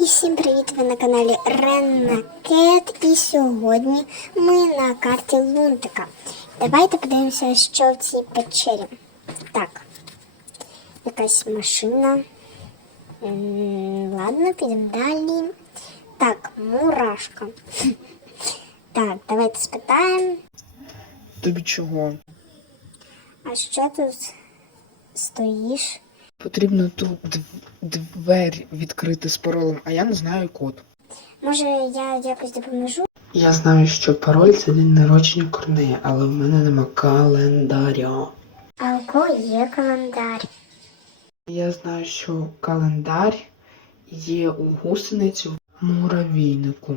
І всім привіт! Ви на каналі Ренна Кет. І сьогодні ми на карті Лунтика. Давайте подивимося, що в цій печері. Так, якась машина. Ладно, підемо далі. Так, мурашка. Так, давайте спитаємо. Тобі чого? А що тут стоїш? Потрібно тут дв- двері відкрити з паролем, а я не знаю код. Може, я якось допоможу? Я знаю, що пароль це день народження Корнея, але в мене нема календаря. А у кого є календар? Я знаю, що календар є у гусениці в муравійнику.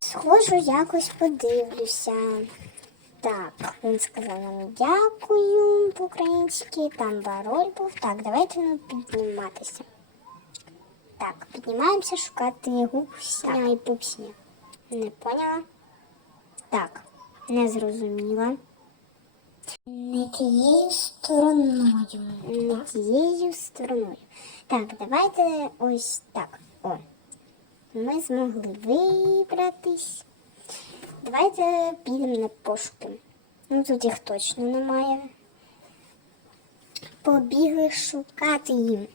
Схожу, якось подивлюся. Так, він сказав нам дякую по-українськи, там пароль був. Так, давайте ну, підніматися. Так, піднімаємося шукати гусня і пупсня. Не поняла? Так, не зрозуміла. Не тією стороною. Не тією стороною. Так, давайте ось так. О. Ми змогли вибратись. Давайте підемо на пошуки. Ну тут їх точно немає. Побігли шукати їм.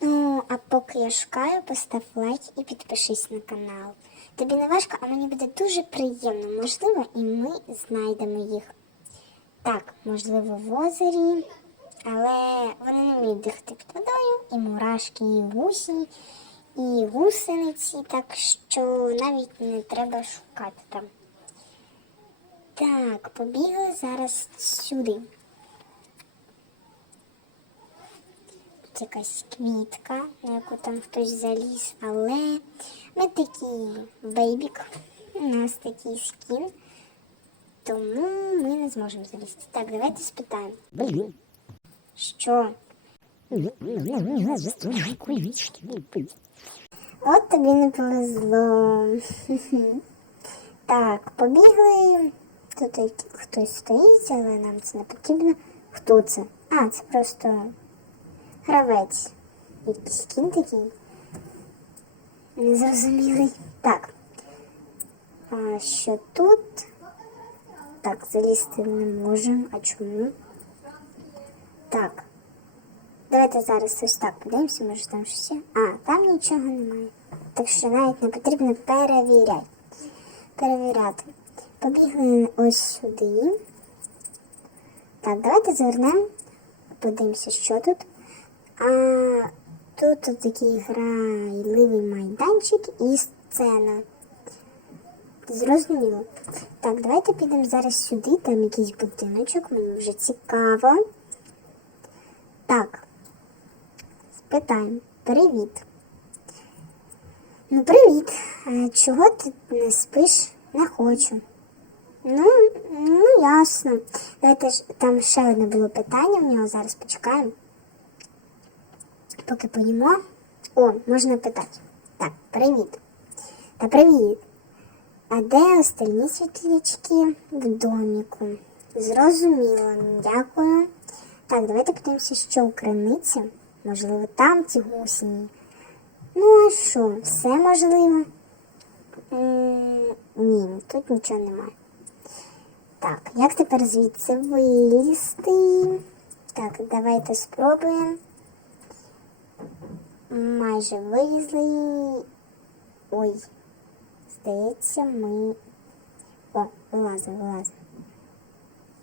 Ну, а поки я шукаю, постав лайк і підпишись на канал. Тобі не важко, а мені буде дуже приємно. Можливо, і ми знайдемо їх. Так, можливо, в озері, але вони не вміють дихати під водою, і мурашки, і гусі, і гусениці, так що навіть не треба шукати там. Так, побігли зараз сюди. Тут якась квітка, на яку там хтось заліз, але ми такий бейбік, у нас такий скін, тому ми не зможемо залізти. Так, давайте спитаємо. Що? От тобі не повезло. Так, побігли. Тут хтось стоїть, але нам це не потрібно. Хто це? А, це просто гравець. Якийсь кін такий. Незрозумілий. Так. А що тут? Так, залізти не можемо. А чому? Так. Давайте зараз ось так подивимося, може там щось є. А, там нічого немає. Так що навіть не потрібно перевіряти. Перевіряти. Побігли ось сюди. Так, давайте завернемо. Подивимося, що тут. А тут такий грайливий майданчик і сцена. Зрозуміло. Так, давайте підемо зараз сюди, там якийсь будиночок, мені вже цікаво. Так. Спитаємо. Привіт. Ну, привіт. Чого ти не спиш? Не хочу. Ну, ну, ясно. Давайте ж там ще одне було питання в нього, зараз почекаємо. Поки поїмо. О, можна питати. Так, привіт. Та привіт. А де остальні світлячки в доміку? Зрозуміло, дякую. Так, давайте подивимося, що у криниці. Можливо, там ці гусені. Ну, а що, все можливо? М, Ні, тут нічого немає. Так, як тепер звідси вилізти? Так, давайте спробуємо. Майже вилізли. Ой, здається, ми. О, вилазимо, вилазимо.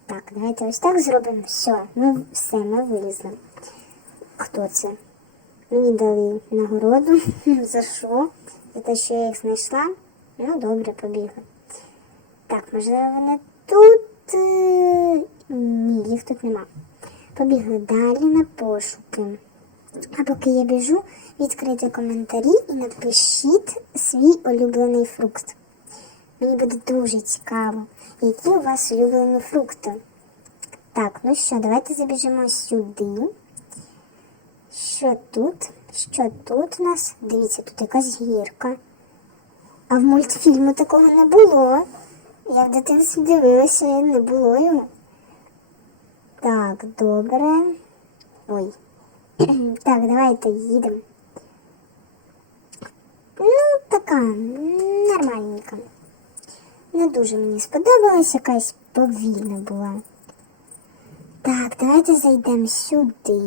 Так, давайте ось так зробимо. Все, ми все, ми вилізли. Хто це? Мені дали нагороду. За що? За те, що я їх знайшла. Ну, добре, побігли. Так, можливо, вони тут. Е, Ні, їх тут нема. Побігли далі на пошуки. А поки я біжу, відкрийте коментарі і напишіть свій улюблений фрукт. Мені буде дуже цікаво, які у вас улюблені фрукти. Так, ну що, давайте забіжимо сюди. Що тут? Що тут у нас? Дивіться, тут якась гірка. А в мультфільму такого не було. Я в дитинстві дивилася, не було його. Так, добре. Ой. так, давайте їдемо. Ну, така нормальненька. Не дуже мені сподобалась, якась повільна була. Так, давайте зайдемо сюди.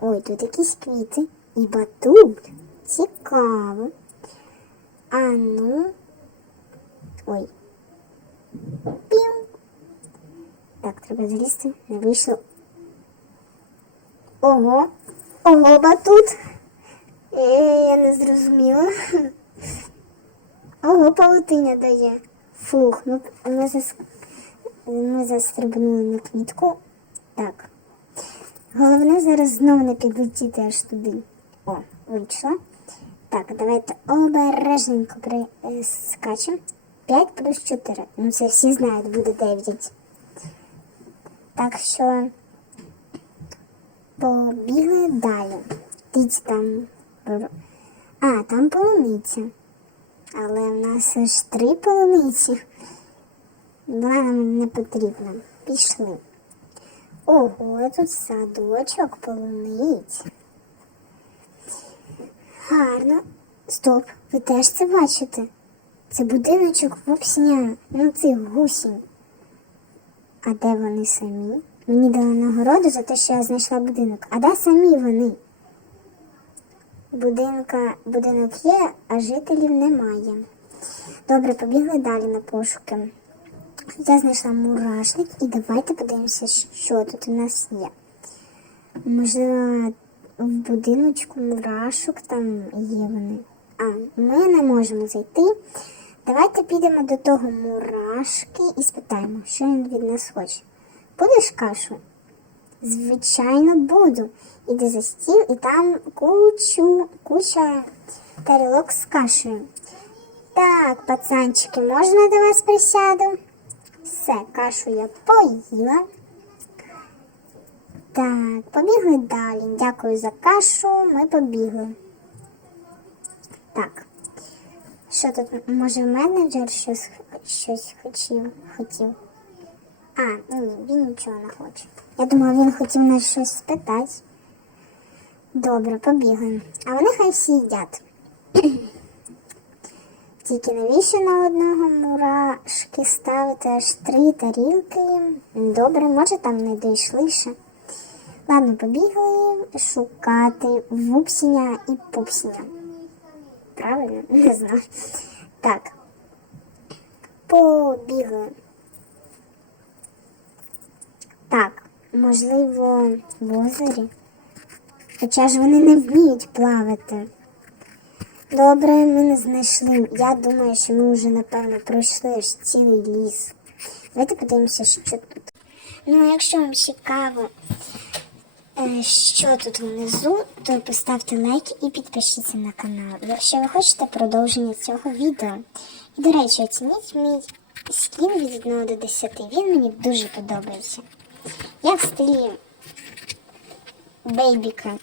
Ой, тут якісь квіти і батут. Цікаво. А ну. Ой. Пів. Так, треба залізти. Не вийшло. Ого. Ого, батут. Е, я не зрозуміла. Ого, павутиня дає. Фух, ми, ми, зас... ми застрибнули на квітку. Так. Головне зараз знову не підлетіти аж туди. О, вийшло. Так, давайте обережненько е, скачемо. 5 плюс 4. Ну це всі знають, буде 9. Так що побігли далі. Дивіться там. А, там полуниця. Але в нас ж три полуниці. Вона нам не потрібна. Пішли. Ого, тут садочок полуниць. Гарно. Стоп, ви теж це бачите? Це будиночок вовсня, ну цих гусінь. А де вони самі? Мені дали нагороду за те, що я знайшла будинок. А де самі вони? Будинка, будинок є, а жителів немає. Добре, побігли далі на пошуки. Я знайшла мурашник і давайте подивимося, що тут у нас є. Можливо, в будиночку мурашок там є вони. А, ми не можемо зайти. Давайте підемо до того мурашки і спитаємо, що він від нас хоче. Будеш кашу? Звичайно, буду. Іди за стіл і там кучу, куча тарілок з кашею. Так, пацанчики, можна до вас присяду? Все, кашу я поїла. Так, побігли далі. Дякую за кашу. Ми побігли. Так. Що тут? Може менеджер щось, щось хотів? хотів? А, ні, він нічого не хоче. Я думала, він хотів нас щось спитати. Добре, побігли. А вони хай всі їдять. Тільки навіщо на одного мурашки ставити аж три тарілки? Добре, може там не дійшли ще. Ладно, побігли шукати вупсіня і пупсіня. Правильно? Не знаю. Так. Побігли. Так, можливо, в озері. Хоча ж вони не вміють плавати. Добре, ми не знайшли. Я думаю, що ми вже, напевно, пройшли аж цілий ліс. Давайте подивимося, що тут. Ну, якщо вам цікаво, що тут внизу, то поставте лайк і підпишіться на канал, якщо ви хочете продовження цього відео. І, до речі, оцініть мій скін від 1 до 10. Він мені дуже подобається. Я в стилі бейбіка.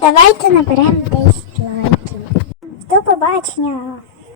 Давайте наберемо 10 лайків. До побачення!